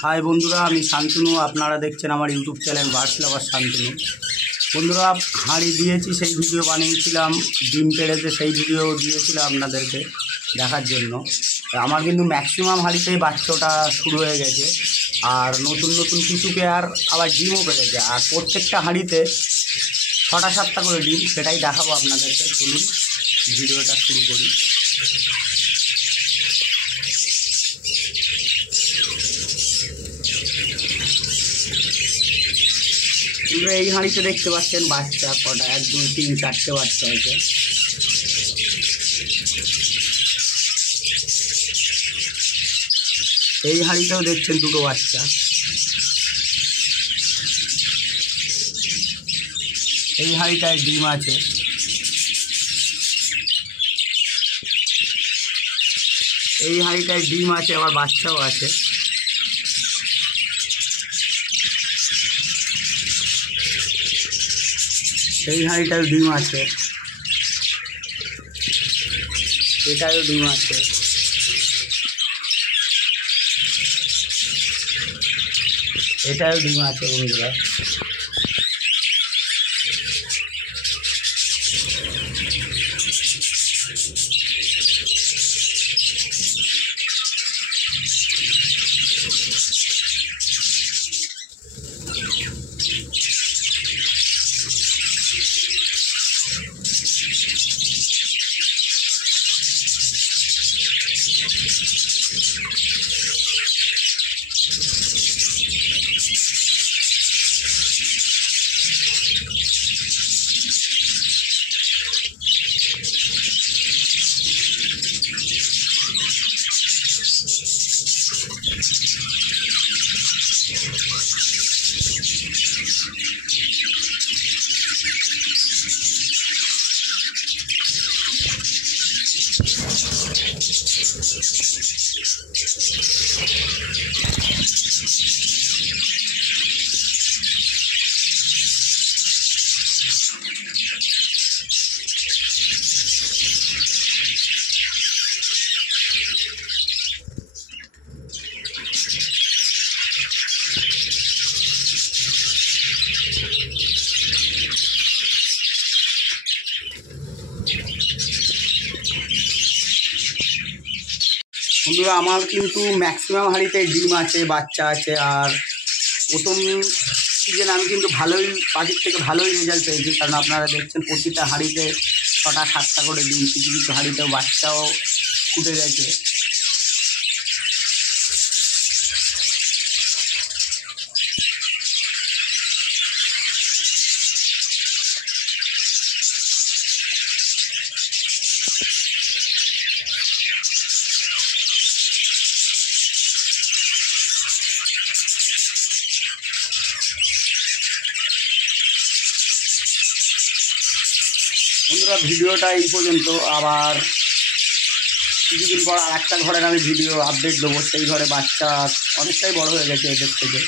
हाय बंधुरा आमी शान्तनु आपनारा देखছেন আমার ইউটিউব চ্যানেল বার্ডস লাভার শান্তনু। বন্ধুরা হাঁড়ি দিয়েছি সেই ভিডিও বানিয়েছিলাম, ডিম পেড়েতে সেই ভিডিও দিয়েছিলাম আপনাদেরকে দেখার জন্য। আমার কিন্তু ম্যাক্সিমাম হাঁড়িতেই বাচ্চাটা শুরু হয়ে গেছে, আর নতুন নতুন কিছু পেয়ার আবার ডিমও পেড়েছে, আর প্রত্যেকটা হাঁড়িতে 6টা 7টা করে ডিম, সেটাই দেখাবো আপনাদেরকে। চলুন ভিডিওটা শুরু করি। এই হাঁড়িতে দেখতে পাচ্ছেন বাচ্চা কটা, 1 2 3 4টে বাচ্চা আছে। এই হাঁড়িতেও দেখছেন 2টো বাচ্চা। এই হাঁড়িটায় ডিম আছে। এই হাঁড়িটায় ডিম আছে, আবার বাচ্চাও আছে। এই হাঁড়িটাও ডিম আছে, এটাও ডিম আছে। এটাও ডিম আছে বন্ধুরা। বন্ধুরা আমার কিন্তু ম্যাক্সিমাম হাঁড়িতে ডিম আছে, বাচ্চা আছে। আর প্রথম সিজন আমি কিন্তু ভালোই পাখির থেকে ভালোই রেজাল্ট পেয়েছি, কারণ আপনারা দেখছেন প্রতিটা হাঁড়িতে 6টা 7টা করে ডিম, কিছু কিছু হাঁড়িতেও বাচ্চাও ফুটে গেছে। বন্ধুরা ভিডিওটা এই পর্যন্ত, আবার কিছুদিন পর আর একটা ঘরের আমি ভিডিও আপডেট দেবো। সেই ঘরে বাচ্চা অনেকটাই বড় হয়ে গেছে এদের থেকে।